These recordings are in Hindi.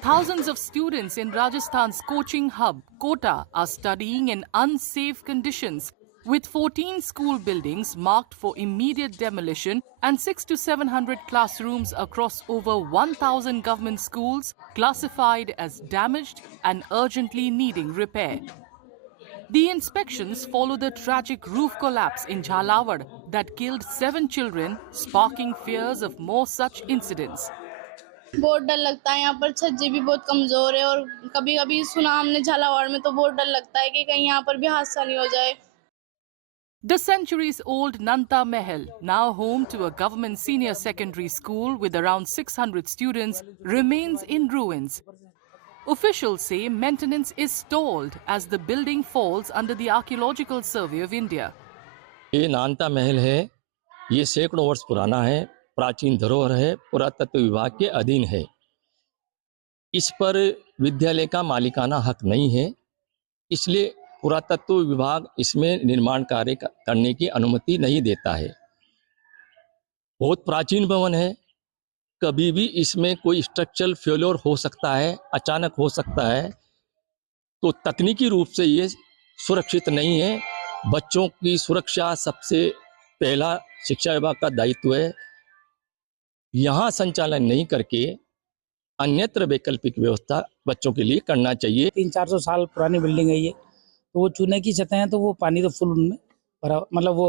Thousands of students in Rajasthan's coaching hub, Kota, are studying in unsafe conditions, with 14 school buildings marked for immediate demolition and 600 to 700 classrooms across over 1,000 government schools classified as damaged and urgently needing repair. The inspections follow the tragic roof collapse in Jhalawad that killed 7 children, sparking fears of more such incidents. बहुत डर लगता है, यहाँ पर छज्जे भी बहुत कमजोर है और कभी-कभी सुना हमने झालावाड़ में तो बहुत डर लगता है कि कहीं यहाँ पर भी हादसा नहीं हो जाए. The centuries-old Nanta Mahal, now home to a government senior secondary school with around 600 students, remains in ruins. Officials say maintenance is stalled as the building falls under the Archaeological Survey of India. ये नानता महल है, ये सैकड़ों वर्ष पुराना है, प्राचीन धरोहर है, पुरातत्व विभाग के अधीन है. इस पर विद्यालय का मालिकाना हक नहीं है, इसलिए पुरातत्व विभाग इसमें निर्माण कार्य करने की अनुमति नहीं देता है. बहुत प्राचीन भवन है, कभी भी इसमें कोई स्ट्रक्चरल फेल्योर हो सकता है, अचानक हो सकता है, तो तकनीकी रूप से ये सुरक्षित नहीं है. बच्चों की सुरक्षा सबसे पहला शिक्षा विभाग का दायित्व है. यहाँ संचालन नहीं करके अन्यत्र वैकल्पिक व्यवस्था बच्चों के लिए करना चाहिए. 300-400 साल पुरानी बिल्डिंग है ये, तो वो चूने की छतें हैं, तो वो पानी तो फुल उनमें भरा, मतलब वो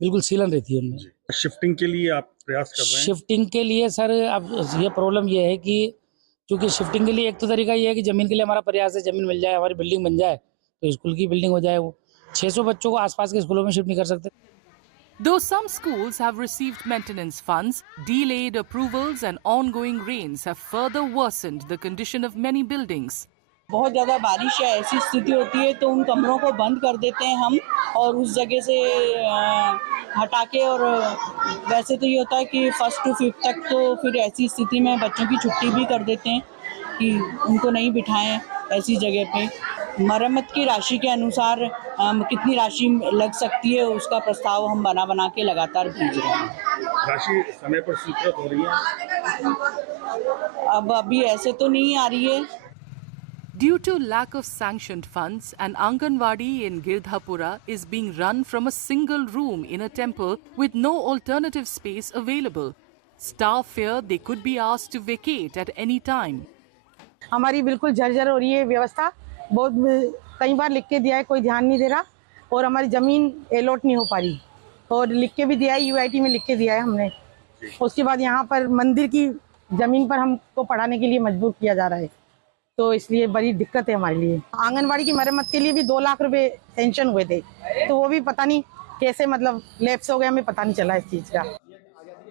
बिल्कुल सीलन रहती है उनमें. शिफ्टिंग के लिए आप प्रयास कर रहे हैं? शिफ्टिंग के लिए सर अब ये प्रॉब्लम ये है कि चूँकि शिफ्टिंग के लिए एक तो तरीका ये है कि ज़मीन के लिए हमारा प्रयास है, ज़मीन मिल जाए, हमारी बिल्डिंग बन जाए तो स्कूल की बिल्डिंग हो जाए. वो 600 बच्चों को आसपास के स्कूलों में शिफ्ट नहीं कर सकते. Though some schools have received maintenance funds, delayed approvals and ongoing rains have further worsened the condition of many buildings. बहुत ज़्यादा बारिश या ऐसी स्थिति होती है तो उन कमरों को बंद कर देते हैं हम और उस जगह से हटा के, और वैसे तो ये होता है कि 1st to 5th तक तो फिर ऐसी स्थिति में बच्चों की छुट्टी भी कर देते हैं कि उनको नहीं बिठाएं ऐसी जगह पे. मरम्मत की राशि के अनुसार कितनी राशि लग सकती है उसका प्रस्ताव हम बना के लगातार भेज रहे हैं. राशि समय पर स्वीकृत हो रही है? अब अभी ऐसे तो नहीं आ रही है. Due to lack of sanctioned funds, an Anganwadi in Girdhapura is being run from a single room in a temple with no alternative space available. Staff fear they could be asked to vacate at any time. हमारी बिल्कुल जर्जर हो रही है व्यवस्था. बहुत कई बार लिख के दिया है, कोई ध्यान नहीं दे रहा, और हमारी ज़मीन अलॉट नहीं हो पा रही. और लिख के भी दिया है, UIT में लिख के दिया है हमने. उसके बाद यहाँ पर मंदिर की ज़मीन पर हमको पढ़ाने के लिए मजबूर किया जा रहा है, तो इसलिए बड़ी दिक्कत है हमारे लिए. आंगनबाड़ी की मरम्मत के लिए भी 2 लाख रुपए सेंक्शन हुए थे, तो वो भी पता नहीं कैसे मतलब लैप्स हो गया, हमें पता नहीं चला इस चीज़ का.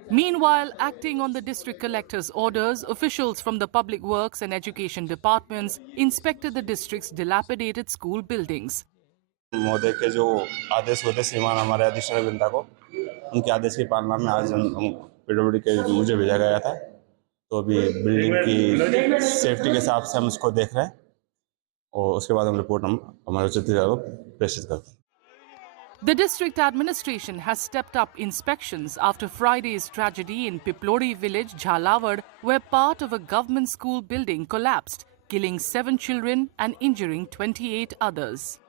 Meanwhile, acting on the district collector's orders, officials from the public works and education departments inspected the district's dilapidated school buildings. महोदय के जो आदेश होते श्रीमान हमारे अधिष्ठाता जनता को, उनके आदेश की पालना में आज PWD के मुझे भेजा गया था. तो अभी बिल्डिंग की सेफ्टी के हिसाब से हम उसको देख रहे हैं और उसके बाद हम रिपोर्ट हमारे उच्च अधिकारियों को प्रेषित करते हैं. The district administration has stepped up inspections after Friday's tragedy in Piplori village, Jhalawad, where part of a government school building collapsed, killing 7 children and injuring 28 others.